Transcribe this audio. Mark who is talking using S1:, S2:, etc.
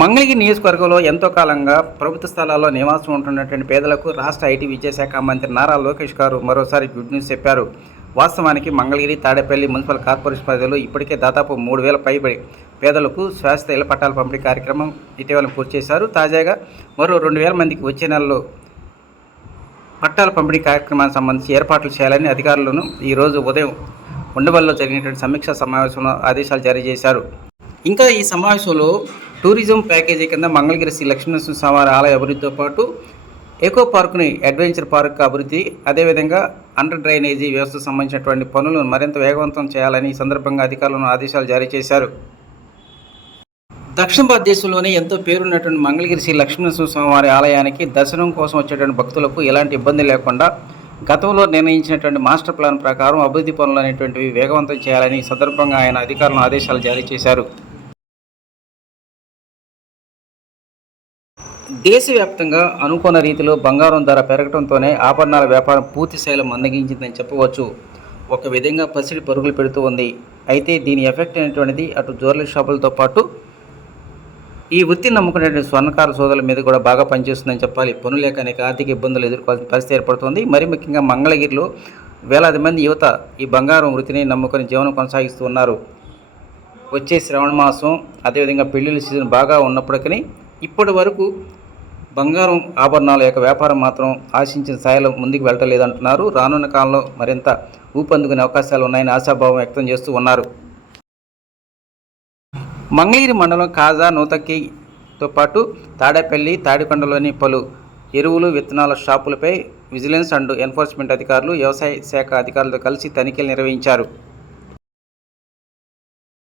S1: మంగళగిరి నియోజకవర్గంలో ఎంతో కాలంగా ప్రభుత్వ స్థలాల్లో నివాసం ఉంటున్నటువంటి పేదలకు రాష్ట్ర ఐటీ విద్యాశాఖ మంత్రి నారా లోకేష్ గారు మరోసారి గుడ్ న్యూస్ చెప్పారు. వాస్తవానికి మంగళగిరి తాడేపల్లి మున్సిపల్ కార్పొరేషన్ పరిధిలో ఇప్పటికే దాదాపు మూడు వేల పైబడి పేదలకు శాశ్వత ఇళ్ళ పట్టాల పంపిణీ కార్యక్రమం ఇటీవల పూర్తి చేశారు. తాజాగా మరో రెండు వేల మందికి వచ్చే నెలలో పట్టాల పంపిణీ కార్యక్రమానికి సంబంధించి ఏర్పాట్లు చేయాలని అధికారులను ఈరోజు ఉదయం ఉండవల్లో జరిగినటువంటి సమీక్షా సమావేశంలో ఆదేశాలు జారీ చేశారు. ఇంకా ఈ సమావేశంలో టూరిజం ప్యాకేజీ కింద మంగళగిరి శ్రీ లక్ష్మీనరసింహ ఆలయ అభివృద్ధితో పాటు ఎకో పార్కుని అడ్వెంచర్ పార్క్ అభివృద్ధి అదేవిధంగా అండర్ డ్రైనేజీ వ్యవస్థకు సంబంధించినటువంటి పనులను మరింత వేగవంతం చేయాలని ఈ సందర్భంగా అధికారులను ఆదేశాలు జారీ చేశారు. దక్షిణ భారతదేశంలోనే ఎంతో పేరున్నటువంటి మంగళగిరి శ్రీ లక్ష్మీనరసింహస్వామివారి ఆలయానికి దర్శనం కోసం వచ్చేటువంటి భక్తులకు ఎలాంటి ఇబ్బంది లేకుండా గతంలో నిర్ణయించినటువంటి మాస్టర్ ప్లాన్ ప్రకారం అభివృద్ధి పనులు అనేటువంటివి వేగవంతం చేయాలని ఈ సందర్భంగా ఆయన అధికారులను ఆదేశాలు జారీ చేశారు. దేశవ్యాప్తంగా అనుకున్న రీతిలో బంగారం ధర పెరగడంతోనే ఆభరణాల వ్యాపారం పూర్తి స్థాయిలో మందగించిందని చెప్పవచ్చు. ఒక విధంగా పసిడి పరుగులు పెడుతూ ఉంది. అయితే దీని ఎఫెక్ట్ అనేటువంటిది అటు జ్యువెలరీ షాపులతో పాటు ఈ వృత్తిని నమ్ముకునే స్వర్ణకార సోదరుల మీద కూడా బాగా పనిచేస్తుందని చెప్పాలి. పనులు లేక అనేక ఆర్థిక ఇబ్బందులు ఎదుర్కోవాల్సిన పరిస్థితి ఏర్పడుతుంది. మరి ముఖ్యంగా మంగళగిరిలో వేలాది మంది యువత ఈ బంగారం వృత్తిని నమ్ముకొని జీవనం కొనసాగిస్తూ ఉన్నారు. వచ్చే శ్రావణ మాసం అదేవిధంగా పెళ్ళిళ్ళ సీజన్ బాగా ఉన్నప్పటికీ ఇప్పటి వరకు బంగారం ఆభరణాల యొక్క వ్యాపారం మాత్రం ఆశించిన స్థాయిలో ముందుకు వెళ్ళలేదంటున్నారు రానున్న కాలంలో మరింత ఊపందుకునే అవకాశాలు ఉన్నాయని ఆశాభావం వ్యక్తం చేస్తూ ఉన్నారు. మంగళగిరి మండలం కాజా నూతక్కితో పాటు తాడేపల్లి తాడికొండలోని పలు ఎరువులు విత్తనాల షాపులపై విజిలెన్స్ అండ్ ఎన్ఫోర్స్మెంట్ అధికారులు వ్యవసాయ శాఖ అధికారులతో కలిసి తనిఖీలు నిర్వహించారు.